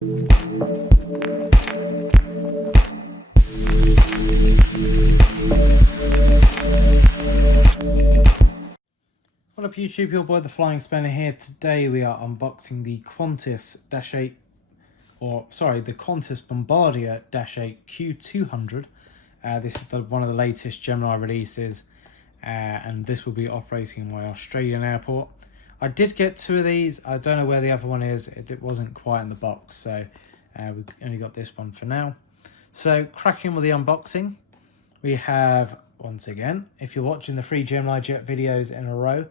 What up YouTube, your boy the Flying Spanner here. Today we are unboxing the Qantas -8, the Qantas Bombardier -8 Q200. This is one of the latest Gemini releases, and this will be operating in my Australian airport. I did get two of these. I don't know where the other one is. It wasn't quite in the box, so we've only got this one for now. So cracking with the unboxing, we have, once again, if you're watching the 3 Gemini Jet videos in a row,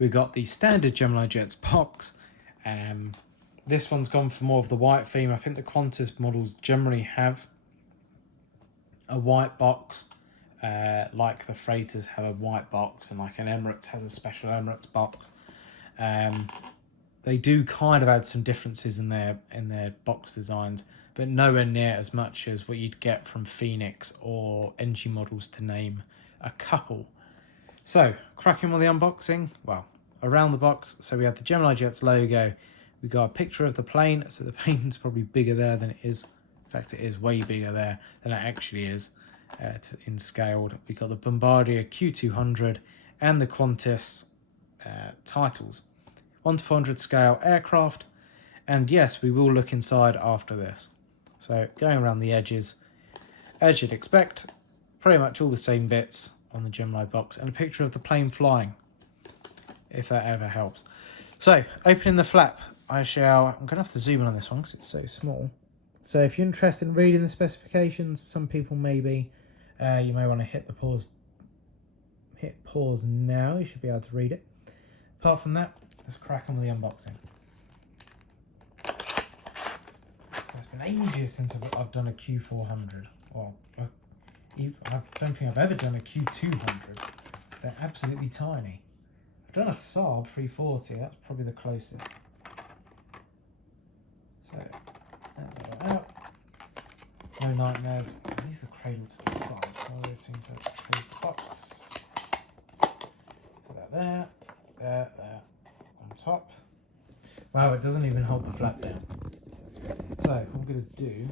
we got the standard Gemini Jets box. This one's gone for more of the white theme. I think the Qantas models generally have a white box, like the freighters have a white box, and like an Emirates has a special Emirates box. They do kind of add some differences in their box designs, but nowhere near as much as what you'd get from Phoenix or NG models, to name a couple. So, cracking with the unboxing, well, around the box, so we have the Gemini Jets logo, we got a picture of the plane, so the plane's probably bigger there than it is. In fact, it is way bigger there than it actually is in scaled. We got the Bombardier Q200 and the Qantas titles. 1 to 400 scale aircraft, and yes, we will look inside after this. So, going around the edges, as you'd expect, pretty much all the same bits on the Gemini box, and a picture of the plane flying, if that ever helps. So, opening the flap, I'm going to have to zoom in on this one because it's so small. So if you're interested in reading the specifications, some people maybe, you may want to hit pause now, you should be able to read it. Apart from that, let's crack on with the unboxing. So it's been ages since I've done a Q400, or I don't think I've ever done a Q200. They're absolutely tiny. I've done a Saab 340, that's probably the closest. So, out. No nightmares. I'll leave the cradle to the side, so I always seem to close the box. Put that there, there, on top. Wow, it doesn't even hold the flap down. So, what I'm going to do,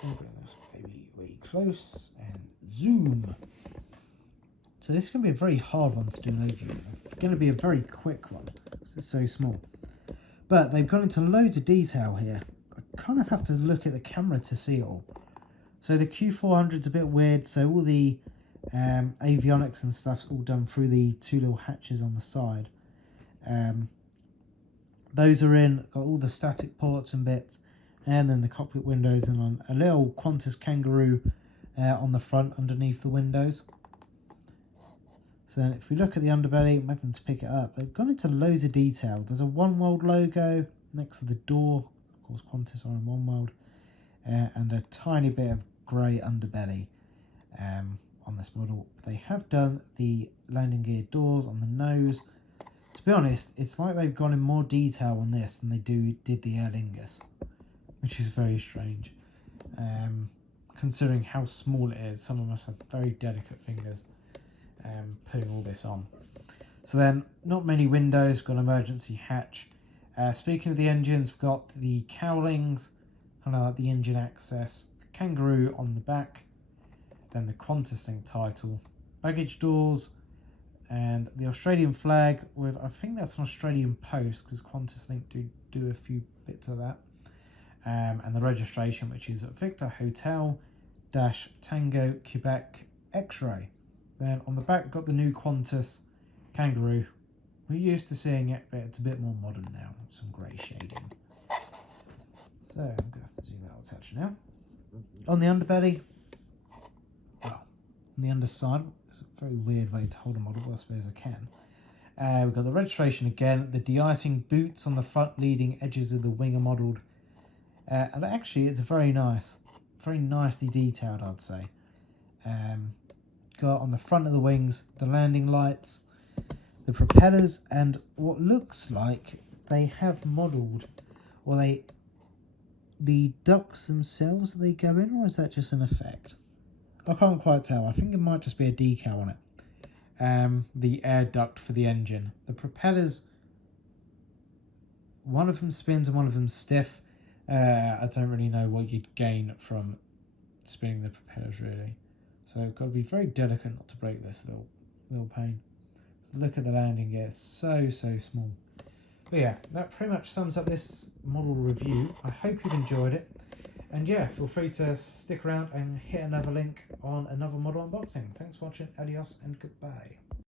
bring this baby really close and zoom. So this is going to be a very hard one to do an overview. It's going to be a very quick one because it's so small. But they've gone into loads of detail here. I kind of have to look at the camera to see it all. So the Q400 is a bit weird. So all the avionics and stuff's all done through the 2 little hatches on the side. Those are in, got all the static ports and bits. And then the cockpit windows, and on a little Qantas kangaroo on the front underneath the windows. So then if we look at the underbelly, I'm having to pick it up. They've gone into loads of detail. There's a One World logo next to the door. Of course, Qantas are in One World. And a tiny bit of grey underbelly on this model. They have done the landing gear doors on the nose. To be honest, it's like they've gone in more detail on this than they did the Aer Lingus, which is very strange. Considering how small it is, someone must have very delicate fingers putting all this on. So then, not many windows, we've got an emergency hatch. Speaking of the engines, we've got the cowlings, kind of like the engine access, kangaroo on the back, then the Qantas Link title, baggage doors, and the Australian flag with, I think that's an Australian post, because Qantas Link do a few bits of that. And the registration, which is Victor Hotel Tango Quebec X-Ray. Then on the back, got the new Qantas kangaroo. We're used to seeing it, but it's a bit more modern now, with some grey shading. So I'm going to have to do that attach now. On the underbelly, well, on the underside, it's a very weird way to hold a model, but I suppose I can. We've got the registration again, the de-icing boots on the front leading edges of the wing are modelled. And actually, it's very nicely detailed, I'd say. Got on the front of the wings, the landing lights, the propellers, and what looks like they have modelled, or the ducts themselves that they go in, or is that just an effect? I can't quite tell. I think it might just be a decal on it. The air duct for the engine. The propellers, one of them spins and one of them's stiff. I don't really know what you'd gain from spinning the propellers really. So I've got to be very delicate not to break this little pane. So look at the landing gear, so small. But yeah, that pretty much sums up this model review. I hope you've enjoyed it. And yeah, feel free to stick around and hit another link on another model unboxing. Thanks for watching, adios and goodbye.